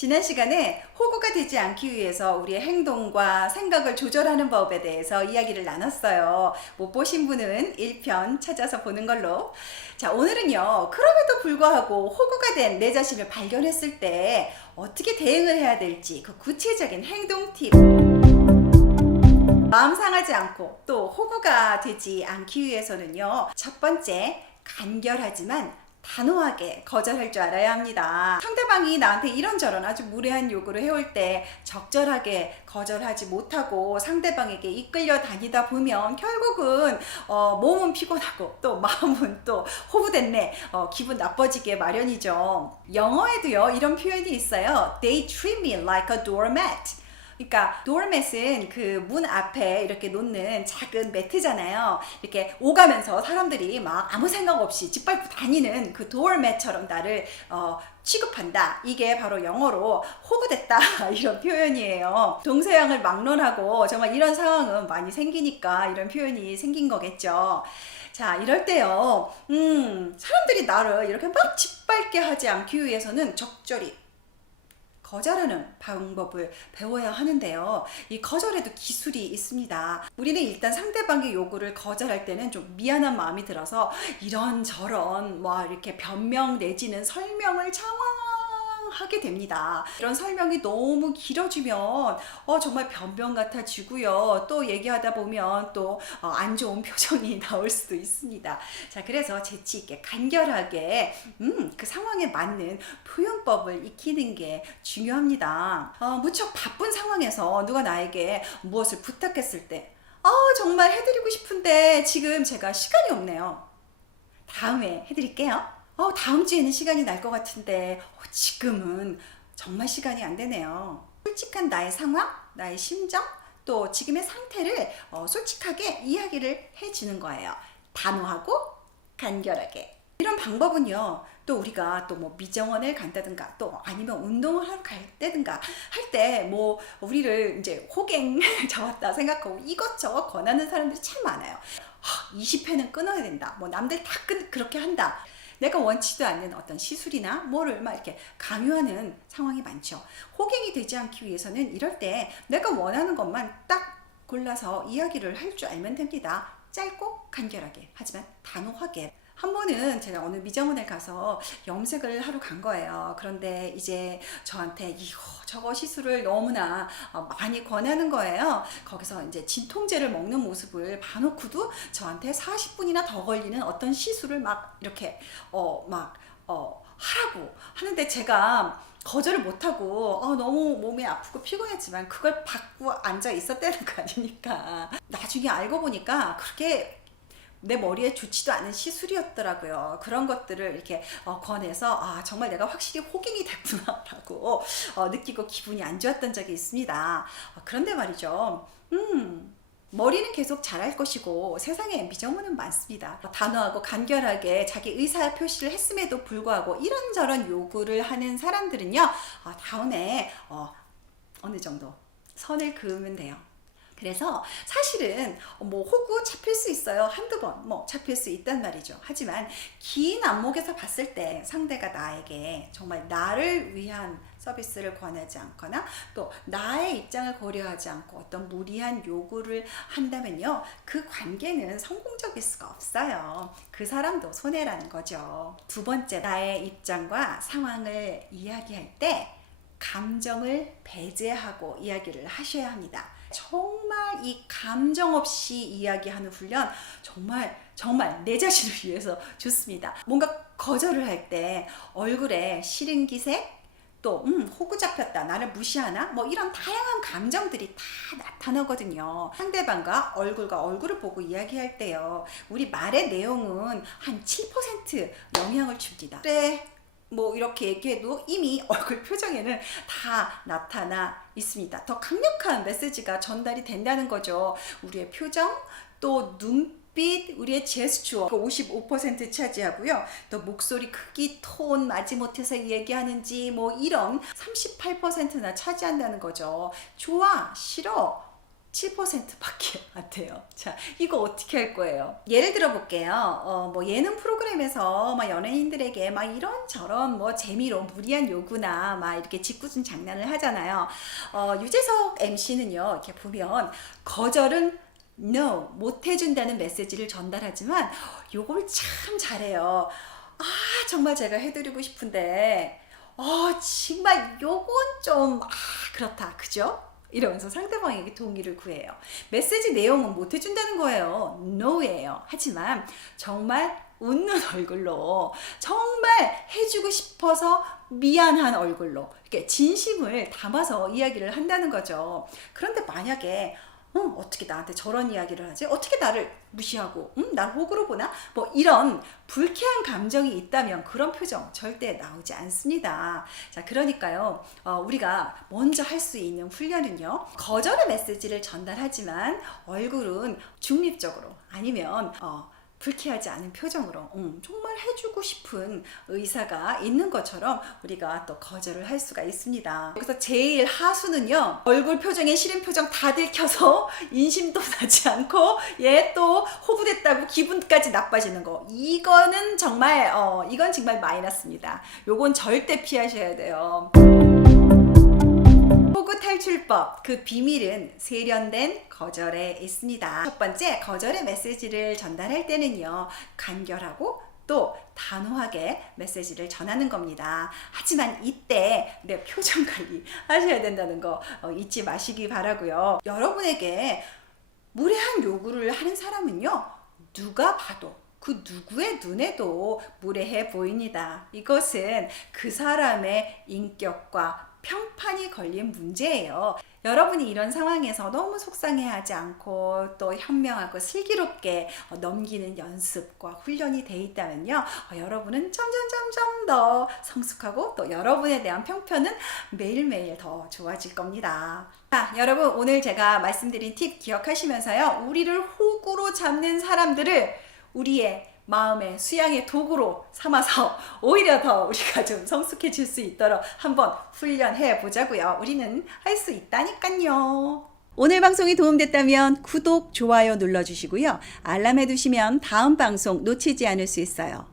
지난 시간에 호구가 되지 않기 위해서 우리의 행동과 생각을 조절하는 법에 대해서 이야기를 나눴어요. 못 보신 분은 1편 찾아서 보는 걸로. 자, 오늘은요. 그럼에도 불구하고 호구가 된 내 자신을 발견했을 때 어떻게 대응을 해야 될지 그 구체적인 행동 팁. 마음 상하지 않고 또 호구가 되지 않기 위해서는요. 첫 번째, 간결하지만 단호하게 거절할 줄 알아야 합니다. 상대방이 나한테 이런저런 아주 무례한 요구를 해올 때 적절하게 거절하지 못하고 상대방에게 이끌려 다니다 보면 결국은 몸은 피곤하고 또 마음은 또 호구됐네, 기분 나빠지게 마련이죠. 영어에도요 이런 표현이 있어요. They treat me like a doormat. 그러니까 도어맷은 그 문 앞에 이렇게 놓는 작은 매트잖아요. 이렇게 오가면서 사람들이 막 아무 생각 없이 짓밟고 다니는 그 도어맷처럼 나를 취급한다. 이게 바로 영어로 호구됐다 이런 표현이에요. 동서양을 막론하고 정말 이런 상황은 많이 생기니까 이런 표현이 생긴 거겠죠. 자, 이럴 때요 사람들이 나를 이렇게 막 짓밟게 하지 않기 위해서는 적절히 거절하는 방법을 배워야 하는데요. 이 거절에도 기술이 있습니다. 우리는 일단 상대방의 요구를 거절할 때는 좀 미안한 마음이 들어서 이런저런 이렇게 변명 내지는 설명을 하게 됩니다. 이런 설명이 너무 길어지면 정말 변명 같아지고요. 또 얘기하다 보면 또 안 좋은 표정이 나올 수도 있습니다. 자, 그래서 재치 있게 간결하게 그 상황에 맞는 표현법을 익히는 게 중요합니다. 무척 바쁜 상황에서 누가 나에게 무엇을 부탁했을 때 정말 해드리고 싶은데 지금 제가 시간이 없네요. 다음에 해드릴게요. 다음 주에는 시간이 날 것 같은데 지금은 정말 시간이 안 되네요. 솔직한 나의 상황, 나의 심정, 또 지금의 상태를 솔직하게 이야기를 해주는 거예요. 단호하고 간결하게. 이런 방법은요. 또 우리가 또 미정원을 간다든가 또 아니면 운동을 하러 갈 때든가 할 때 우리를 이제 호갱 잡았다 생각하고 이것저것 권하는 사람들이 참 많아요. 20회는 끊어야 된다. 남들 다 그렇게 한다. 내가 원치도 않는 어떤 시술이나 뭐를 막 이렇게 강요하는 상황이 많죠. 호갱이 되지 않기 위해서는 이럴 때 내가 원하는 것만 딱 골라서 이야기를 할 줄 알면 됩니다. 짧고 간결하게, 하지만 단호하게. 한 번은 제가 어느 미정원에 가서 염색을 하러 간 거예요. 그런데 이제 저한테 저거 시술을 너무나 많이 권하는 거예요. 거기서 이제 진통제를 먹는 모습을 봐놓고도 저한테 40분이나 더 걸리는 어떤 시술을 막 이렇게 하라고 하는데 제가 거절을 못하고 너무 몸이 아프고 피곤했지만 그걸 받고 앉아 있었다는 거 아니니까. 나중에 알고 보니까 그렇게 내 머리에 좋지도 않은 시술이었더라고요. 그런 것들을 이렇게 권해서 정말 내가 확실히 호갱이 됐구나 라고 느끼고 기분이 안 좋았던 적이 있습니다. 그런데 말이죠. 머리는 계속 잘할 것이고 세상에 미정원은 많습니다. 단호하고 간결하게 자기 의사 표시를 했음에도 불구하고 이런저런 요구를 하는 사람들은요. 다음에 어느 정도 선을 그으면 돼요. 그래서 사실은 호구 잡힐 수 있어요. 한두 번 잡힐 수 있단 말이죠. 하지만 긴 안목에서 봤을 때 상대가 나에게 정말 나를 위한 서비스를 권하지 않거나 또 나의 입장을 고려하지 않고 어떤 무리한 요구를 한다면요. 그 관계는 성공적일 수가 없어요. 그 사람도 손해라는 거죠. 두 번째, 나의 입장과 상황을 이야기할 때 감정을 배제하고 이야기를 하셔야 합니다. 정말 이 감정 없이 이야기하는 훈련 정말 내 자신을 위해서 좋습니다. 뭔가 거절을 할 때 얼굴에 싫은 기색, 또 호구 잡혔다, 나를 무시하나, 이런 다양한 감정들이 다 나타나거든요. 상대방과 얼굴과 얼굴을 보고 이야기할 때요, 우리 말의 내용은 한 7% 영향을 줍니다. 그래, 이렇게 얘기해도 이미 얼굴 표정에는 다 나타나 있습니다. 더 강력한 메시지가 전달이 된다는 거죠. 우리의 표정, 또 눈빛, 우리의 제스처 55% 차지하고요. 또 목소리 크기, 톤, 마지못해서 얘기하는지 이런 38%나 차지한다는 거죠. 좋아, 싫어, 7%밖에 안 돼요. 자, 이거 어떻게 할 거예요? 예를 들어 볼게요. 뭐 예능 프로그램에서 막 연예인들에게 막 이런저런 뭐 재미로 무리한 요구나 막 이렇게 짓궂은 장난을 하잖아요. 유재석 MC는요, 이렇게 보면 거절은 no, 못 해준다는 메시지를 전달하지만 요걸 참 잘해요. 아, 정말 제가 해드리고 싶은데, 정말 요건 좀, 그렇다. 그죠? 이러면서 상대방에게 동의를 구해요. 메시지 내용은 못 해준다는 거예요. no예요. 하지만 정말 웃는 얼굴로, 정말 해주고 싶어서 미안한 얼굴로, 이렇게 진심을 담아서 이야기를 한다는 거죠. 그런데 만약에 어떻게 나한테 저런 이야기를 하지? 어떻게 나를 무시하고, 날 호구로 보나? 뭐 이런 불쾌한 감정이 있다면 그런 표정 절대 나오지 않습니다. 자, 그러니까요, 우리가 먼저 할 수 있는 훈련은요, 거절의 메시지를 전달하지만 얼굴은 중립적으로 아니면 불쾌하지 않은 표정으로 정말 해주고 싶은 의사가 있는 것처럼 우리가 또 거절을 할 수가 있습니다. 그래서 제일 하수는요, 얼굴 표정에 싫은 표정 다 들켜서 인심도 나지 않고 또 호구됐다고 기분까지 나빠지는 거, 이거는 정말 이건 정말 마이너스입니다. 요건 절대 피하셔야 돼요. 호구 탈출법, 그 비밀은 세련된 거절에 있습니다. 첫 번째, 거절의 메시지를 전달할 때는요, 간결하고 또 단호하게 메시지를 전하는 겁니다. 하지만 이때 내 표정 관리 하셔야 된다는 거 잊지 마시기 바라고요. 여러분에게 무례한 요구를 하는 사람은요, 누가 봐도 그 누구의 눈에도 무례해 보입니다. 이것은 그 사람의 인격과 평판이 걸린 문제예요. 여러분이 이런 상황에서 너무 속상해하지 않고 또 현명하고 슬기롭게 넘기는 연습과 훈련이 돼 있다면요, 여러분은 점점 더 성숙하고 또 여러분에 대한 평판은 매일매일 더 좋아질 겁니다. 자, 여러분, 오늘 제가 말씀드린 팁 기억하시면서요, 우리를 호구로 잡는 사람들을 우리의 마음의 수양의 도구로 삼아서 오히려 더 우리가 좀 성숙해질 수 있도록 한번 훈련해 보자고요. 우리는 할 수 있다니까요. 오늘 방송이 도움됐다면 구독, 좋아요 눌러주시고요. 알람 해두시면 다음 방송 놓치지 않을 수 있어요.